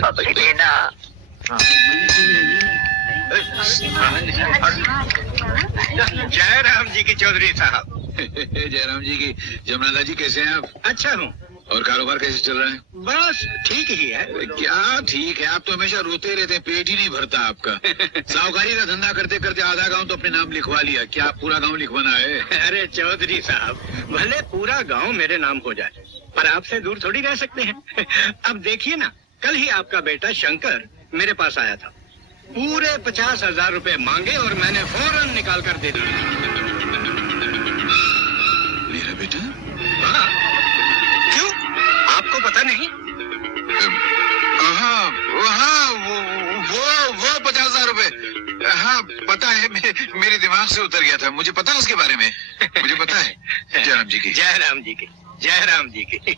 पकड़ी ना। जय राम जी की चौधरी साहब। जयराम जी की। जमनादा जी कैसे हैं आप? अच्छा हूँ। और कारोबार कैसे चल रहा है? बस ठीक ही है। क्या ठीक है, आप तो हमेशा रोते रहते हैं, पेट ही नहीं भरता आपका। साहूकारी का धंधा करते करते आधा गांव तो अपने नाम लिखवा लिया, क्या आप पूरा गांव लिखवाना है? अरे चौधरी साहब, भले पूरा गांव मेरे नाम हो जाए, पर आपसे दूर थोड़ी रह सकते हैं। अब देखिए ना, कल ही आपका बेटा शंकर मेरे पास आया था। पूरे 50,000 रुपए मांगे और मैंने फौरन निकाल कर दे दिए। मेरा बेटा? हाँ, क्यों आपको पता नहीं? हाँ हाँ, वो 50,000 रुपए, हाँ पता है, मेरे दिमाग से उतर गया था। मुझे पता है उसके बारे में, मुझे पता है। जयराम जी की। जय राम जी की। जय राम जी की।